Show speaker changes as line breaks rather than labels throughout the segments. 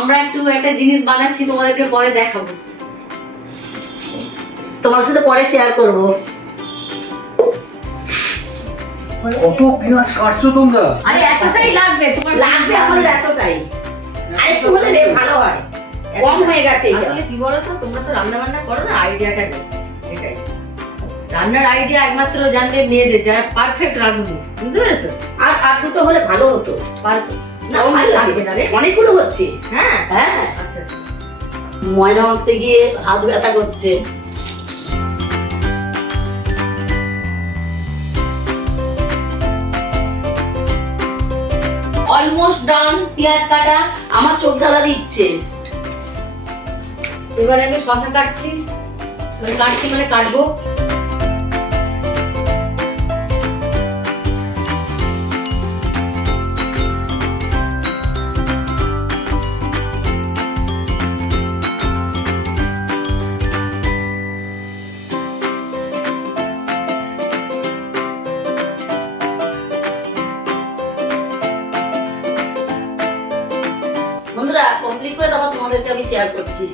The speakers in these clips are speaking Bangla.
আমরা একটু একটা জিনিস বানাচ্ছি তোমাদেরকে পরে দেখাবো।
তোমার সাথে পরে শেয়ার করব।
কত পেঁয়াজ কাটছো তোমরা?
আরে এতটাই লাগবে তোমার
লাগবে আমাদের এতটাই। আর একটু হলে রে ভালো হয়। কম হয়ে গেছে
আসলে কি বলতো তোমরা তো রান্না বান্না করো না আইডিয়াটা নেই। এটাই। রান্নার আইডিয়া একমাত্র জানবে মেয়েদের যারা পারফেক্ট রাঁধুনি। বুঝতে পেরেছ?
আর আর দুটো হলে ভালো হতো।
Perfect।
অনেকগুলো হচ্ছে।
হ্যাঁ।
হ্যাঁ। ময়দা মাখতে গিয়ে হাত ব্যথা করছে।
অলমোস্ট ডান পেঁয়াজ কাটা
আমার চোখ জ্বালা দিচ্ছে।
এবারে আমি শশা কাটছি মানে কাটছি মানে কাটবো।
তোমাদেরকে আমি শেয়ার করছি।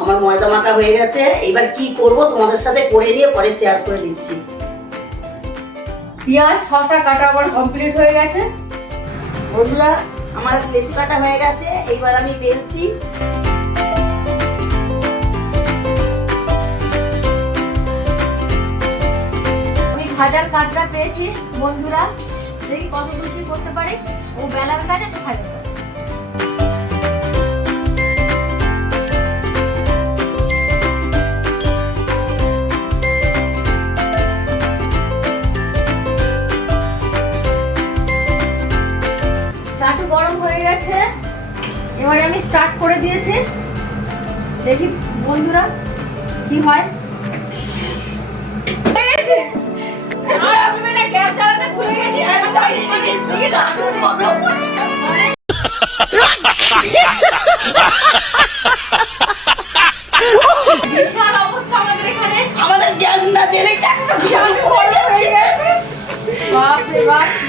আমার ময়দা মাখা হয়ে গেছে এবার কি করব তোমাদের সাথে করে নিয়ে পরে শেয়ার করে দিচ্ছি।
পেঁয়াজ শশা কাটা আবার কমপ্লিট হয়ে গেছে।
বন্ধুরা আমার লেচি কাটা হয়ে গেছে এইবার আমি বেলছি।
আমি ভাজার কাজটা পেয়েছি বন্ধুরা। দেখি কত দূর করতে পারি। ও বেলার কাজ ভাজার চাটু গরম হয়ে গেছে এবারে আমি স্টার্ট করে দিয়েছি দেখি বন্ধুরা কি হয়। বিশাল অবস্থা আমাদের এখানে
আমাদের গ্যাস না জেলে চাকরি
বাপ, কি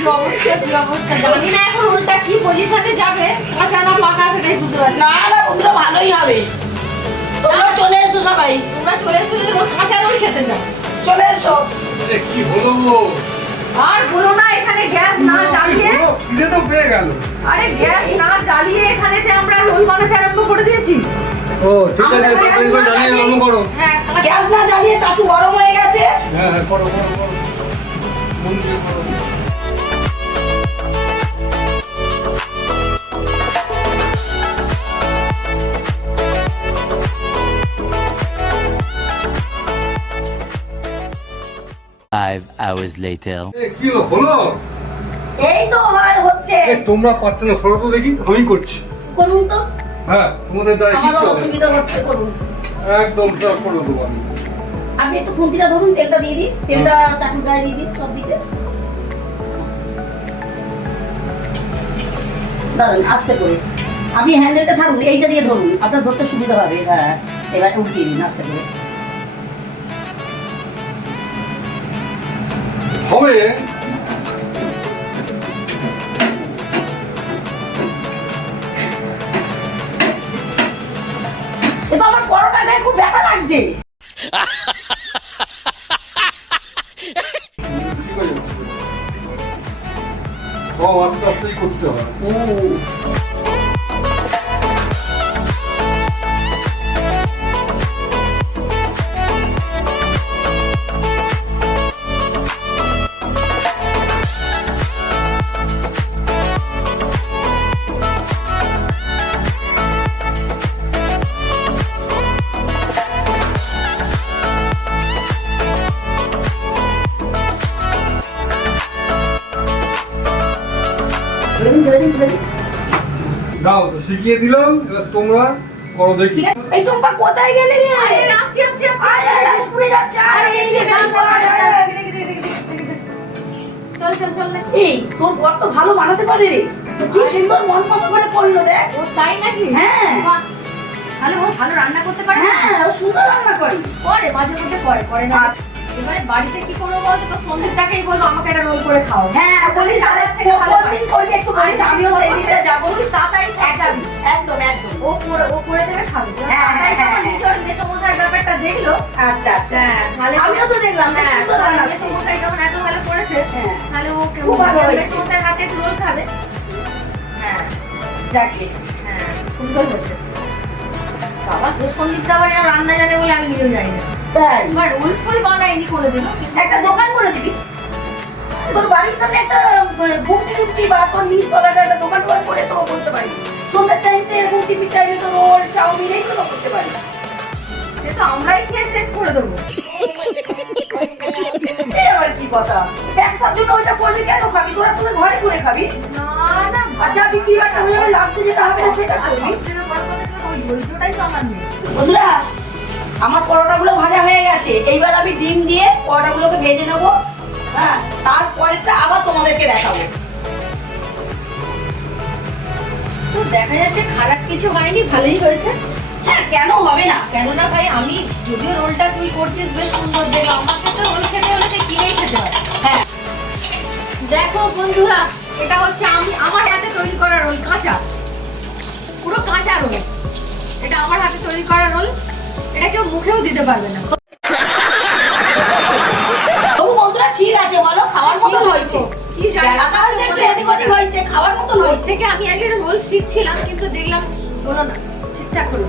অবস্থা, কি অবস্থা। জানি না কি পজিশনে যাবে কাঁচা না পাকা সেটাই বুঝতে পারছি। না।
না বন্ধুরা ভালোই হবে। তোমরা চলে এসো সবাই।
তোমরা চলে এসো যদি কাঁচা রোল খেতে যাও
চলে এসো।
এ, কি হলো গো?
আর বলো না এখানে গ্যাস না জ্বালিয়ে?
খিদে তো পেয়ে গেল।
আরে গ্যাস না জ্বালিয়ে এখানেতে আমরা রোল বানাতে আরম্ভ করে দিয়েছি।
ও ঠিক আছে তাড়াতাড়ি করে জানিয়ে আরম্ভ করো।
হ্যাঁ
গ্যাস না জ্বালিয়ে চাটু গরম হয়ে গেছে।
হ্যাঁ হ্যাঁ করো করো করো।
Five hours later.
কি হলো? হলো?
এই তো হয় হচ্ছে।
তোমরা পারছ না সরো তো দেখি। আমি করছি।
করুন তো।
হ্যাঁ তোমাদের দ্বারা
আমারও অসুবিধা হচ্ছে করুন।
একদম সব করে দেবো আমি
আপনি একটু খুন্তিটা ধরুন তেলটা দিয়ে দিন তেলটা চাটুর গায়ে দিয়ে দিন সব দিকে দাঁড়ান আস্তে করে আপনি হ্যান্ডেলটা ছাড়ুন এইটা দিয়ে ধরুন। আপনার ধরতে সুবিধা হবে। হ্যাঁ এবার উল্টিয়ে দিন আস্তে করে।
হবে।
এ আমার পরোটা গায়ে খুব ব্যথা লাগছে।
সব আস্তে আস্তেই করতে হয়। দাও তো শিখিয়ে দিলাম এবার তোমরা করো দেখি।
এই টুম্পা কোথায় গেলে রে?
আরে আসছি আসছি আসছি।
আরে, আরে, আরে, যাচ্ছে, আরে।
চল চল চল
এই তোর বর তো ভালো বানাতে পারে রে। কি সুন্দর মন মতো করে করল দেখ।
ও তাই নাকি?
হ্যাঁ।
তাহলে ও ভালো রান্না করতে পারে?
হ্যাঁ ও সুন্দর রান্না করে।
করে মাঝে মধ্যে করে করে না। এবারে বাড়িতে কি করব বলতো? তো সন্দীপটাকেই বলব আমাকে একটা রোল করে খাও।
হ্যাঁ বলিস
সাজার থেকে ভালো
দিন করবি একটু বলিস আমিও সেই দিনটা যাব
তুই তাড়াতাড়ি সাজাবি
একদম একদম।
ও করে ও করে দেবে খাবে।
হ্যাঁ, হ্যাঁ, হ্যাঁ।
নিজের মেসমশাই ব্যাপারটা দেখল।
আচ্ছা আচ্ছা।
হ্যাঁ তাহলে
আমিও তো দেখলাম
হ্যাঁ
সুন্দর রান্না
যখন এত ভালো করেছে
হ্যাঁ।
তাহলে ও
খুব ভালো হয়েছে।
হাতে একটু রোল খাবে। হ্যাঁ
যাকে
হ্যাঁ। সুন্দর হয়েছে। বাবা তো সন্দীপ দাবার রান্না জানে বলে আমি নিজেও জানি না।
তাই
এবার রোল ফোল বানাইনি কোনোদিনও।
একটা দোকান করে দিবি। তোর বাড়ির সামনে একটা ঘুমটি বা তোর তলাটা একটা দোকান টোকান করে তো করতে পারি সন্ধ্যার টাইমে এরকম টিভি টাইমে তো রোল চাউমিন এইগুলো করতে পারি
সে তো আমরাই খেয়ে শেষ করে দেবো।
আবার কি কথা? ব্যবসার জন্য ওইটা করবি কেন খাবি? তোরা তোদের ঘরে করে খাবি।
না না
আচ্ছা বিক্রি বাটা হয়ে যাবে লাস্টে যেটা হবে সেটা করবি। বন্ধুরা আমার পরোটাগুলো ভাজা হয়ে গেছে। এইবার আমি ডিম দিয়ে পরোটাগুলোকে ভেজে নেব। হ্যাঁ তারপরেরটা আবার তোমাদেরকে দেখাবো।
তো দেখা যাচ্ছে খারাপ কিছু হয়নি, ভালোই হয়েছে।
হ্যাঁ কেন হবে না?
কেননা ভাই, আমি যদিও রোলটা তুই করছিস, বেশ সুন্দর দেখলাম। আমাকে তো রোল খেতে হলে সে কিনেই খেতে হয়
হ্যাঁ।
দেখো বন্ধুরা, এটা হচ্ছে আমি আমার হাতে তৈরি করা রোল, কাঁচা। পুরো কাঁচা রোল। এটা আমার হাতে তৈরি করা রোল। এটা কেউ মুখেও দিতে পারবে না।
ঠিক আছে বলো খাওয়ার মতন হয়েছে।
কি জানি
হয়েছে খাওয়ার মতন হয়েছে।
আমি আগে রোল শিখছিলাম কিন্তু দেখলাম হলো না ঠিকঠাক হলো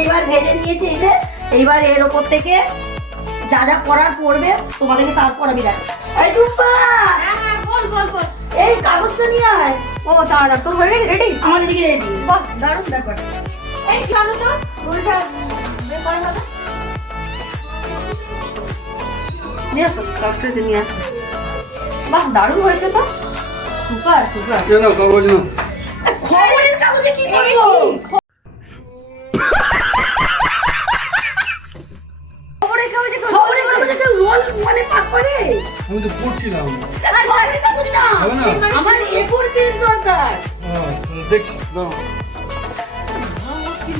এবার ভেজে নিয়েছি এই যে। এইবার এর ওপর থেকে যা যা করার পড়বে তোমাদেরকে তারপর আমি দেখ এই টুম্পা!
হ্যাঁ হ্যাঁ বল বল বল।
এই কাগজটা নিয়ে আয়।
ও দাঁড়া তোর হয়ে গেছে রেডি
আমার এদিকে রেডি
বাহ দারুণ ব্যাপার। এই আনো তো রোলটা বের করে হবে নিয়ে আসো কাস্টারকে নিয়ে আসো বাহ দারুণ হয়েছে তো। Super super.
কেন কাগজ না
খবরের কাগজে কি করব?
খবরে
কাগজে কেউ রোল মানে পাক করে?
আমি তো পড়ছিলাম
খবরের কাগজ না।
হবে না?
আমার এ ফোর পেজ দরকার
দেখছি দাঁড়াও।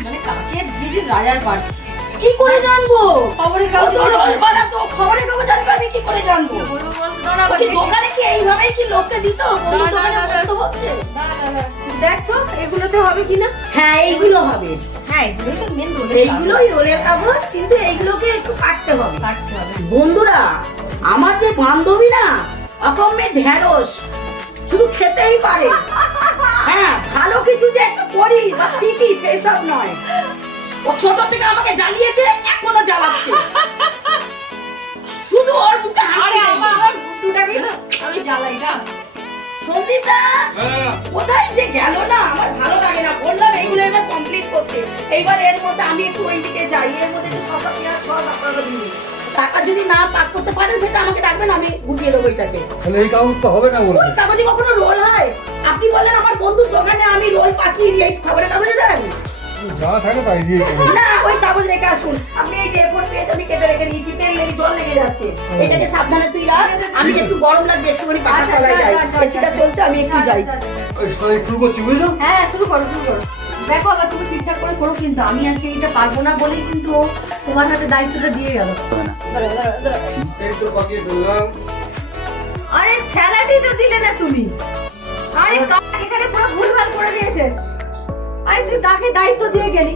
মানে কাকে দিদি রাজার পাট
কি করে জানব?
খবরে
তো খবরের কাগজ জানবে আমি কি করে জানব?
বলব বলতে দাঁড়া
ও কি দোকানে কি এইভাবে কি লোককে দিত? বন্ধুর
না, না,
দোকানে
না,
বসতে হচ্ছে?
দেখ তো এগুলোতে হবে কিনা?
হ্যাঁ এইগুলো হবে।
হ্যাঁ মেন
এইগুলোই রোলের কাগজ কিন্তু এইগুলোকে একটু কাটতে হবে।
কাটতে হবে।
বন্ধুরা আমার যে বান্ধবী না অকম্মে ঢেঁড়স শুধু খেতেই পারে। হ্যাঁ ভালো কিছু যে একটা করি বা শিখি সেই সব নয়। ও ছোট থেকে আমাকে জ্বালিয়েছে এখনও জ্বালাচ্ছে। শুধু ওর মুখে হাসি
আরে আমার আমার বুদ্ধুটাকে না আমি জ্বালাই না।
সন্দীপ
হ্যাঁ।
কোথায় যে গেল না আমার ভালো লাগে না। বললাম এইগুলো এবার কমপ্লিট করতে। এইবার এর মধ্যে আমি একটু ওই দিকে যাই এর মধ্যে একটু শসা পেঁয়াজ সস আপনারা দিন। টাকা যদি না পাক করতে পারেন সেটা আমাকে ডাকবেন আমি গুটিয়ে দেবো এটাকে
তাহলে এই কাগজ তো হবে না বলে?
ওই কাগজে কখনো রোল হয়? আপনি বললেন আমার বন্ধুর দোকানে আমি রোল পাঠিয়ে দিই এই খবরের কাগজে দেন?
যা থাকে তাই দিয়ে
না ওই কাগজ রেখে আসুন। আপনি এই যে এরপর পেয়ে আমি কেটে রেখে দিয়েছি তেল লেগে জল লেগে যাচ্ছে। এটাকে সাবধানে তুই রাখ। আমি একটু গরম লাগছে একটুখানি পাখা যাই। এসিটা। চলছে আমি একটু যাই।
শুরু করছি বুঝলো
হ্যাঁ শুরু করো শুরু করো। দেখো আবার তুমি ঠিকঠাক করে করো কিন্তু আমি আজকে এটা পারব না বলেই কিন্তু তোমার হাতে দায়িত্বটা দিয়ে গেল। আরে স্যালাডই তো দিলে না তুমি। আরে এখানে পুরো ভুলভাল করে দিয়েছে। আরে তুই তাকে দায়িত্ব দিয়ে গেলি।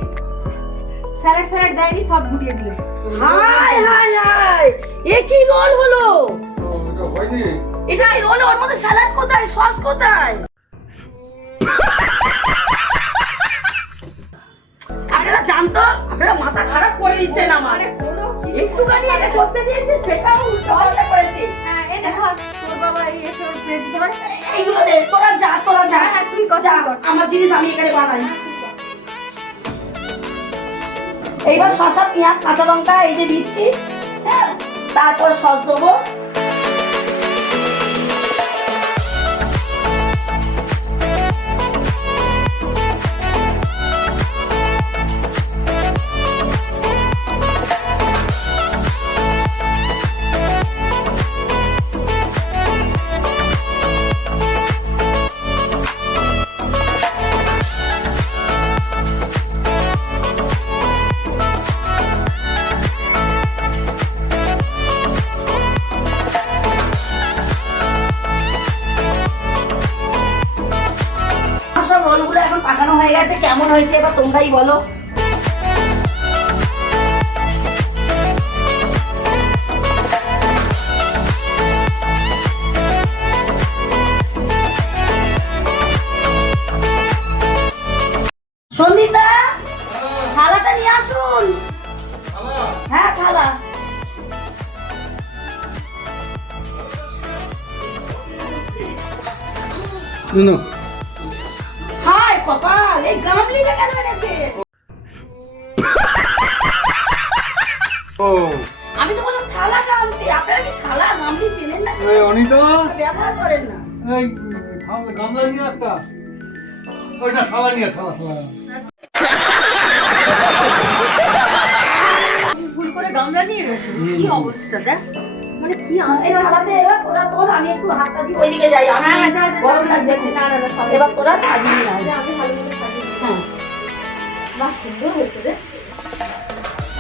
স্যালাড ফ্যালাড দেয়নি সব গুটিয়ে দিলে।
হাই হাই হাই এ কি রোল হলো?
এটাই এটা হয়নি।
এটা রোল ওর মধ্যে স্যালাড কোথায় সস কোথায়? আপনারা জানতো আপনারা মাথা খারাপ করে দিচ্ছেন আমার।
কিছু
একটুখানি এটা করতে দিয়েছে সেটাও করেছে।
হ্যাঁ, তোর বাবা এসে প্লেট ধর।
এইগুলো দে তোরা যা তোরা যা।
হ্যাঁ, হ্যাঁ, তুই
যা
তুই কর।
আমার জিনিস আমি এখানে বানাই। এইবার শসা পেঁয়াজ কাঁচা লঙ্কা এই যে দিচ্ছি হ্যাঁ তারপর সস দেবো। হয়ে গেছে কেমন হয়েছে এবার তোমরাই বলো। নিয়ে আসুন। হ্যাঁ
শুনো
হাই কপাল এই গামলিটা কেন এনেছে
ও
আমি তো বললাম থালাটা আনতে আপনারা কি থালা গামলি চেনেন না?
এই অনিতা?
ব্যবহার করেন না।
এই গামলা নিয়ে একটা। ওইটা নিয়ে
ভুল করে গামলা নিয়ে গেছো। কি অবস্থা দেখ। মানে কি আনতে
থালাতে এবার তোরা তোর আমি একটু হাতটা দিয়ে ওইদিকে যাই আমি
হ্যাঁ,
গরম
যা, না, না, না, সবাই-
এবার তোরা সাজিয়ে আয়।
আমি ভালো করে সাজিয়ে
হ্যাঁ।
বাহ সুন্দর হয়েছে রে।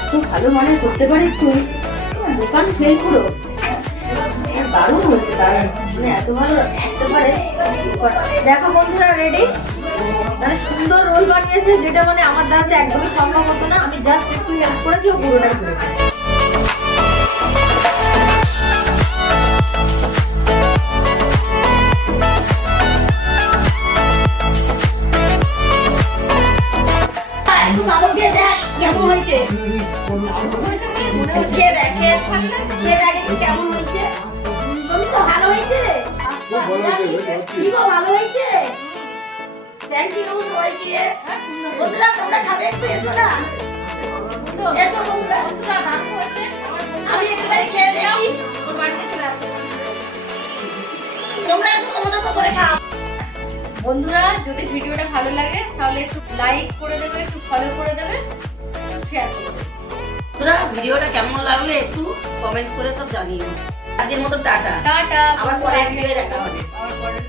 খুব ভালো মানে করতে পারিস তুই। দোকান ফেল পুরো। দারুণ হয়েছে দারুণ। মানে এত ভালো পারে দেখো বন্ধুরা রেডি মানে সুন্দর রোল বানিয়েছে যেটা মানে আমার দ্বারা একদমই সম্ভব হতো না। আমি জাস্ট একটু হেল্প করেছি ও পুরোটাই করেছে
হয়েছে? ভালো হয়েছে থ্যাংক ইউ সবাইকে। বন্ধুরা তোমরা খাবে একটু এসো না। এসো বন্ধুরা। আমি একটুখানি খেয়ে দেখি। তোমরা এসো তোমাদের তো করে খাও।
বন্ধুরা যদি ভিডিওটা ভালো লাগে তাহলে একটু লাইক করে দেবে একটু ফলো করে দেবে একটু শেয়ার করে দেবে।
তোরা ভিডিওটা কেমন লাগল একটু কমেন্টস করে সব জানিও। আজকের মতো টাটা।
টাটা।
আবার পরে দেখা হবে।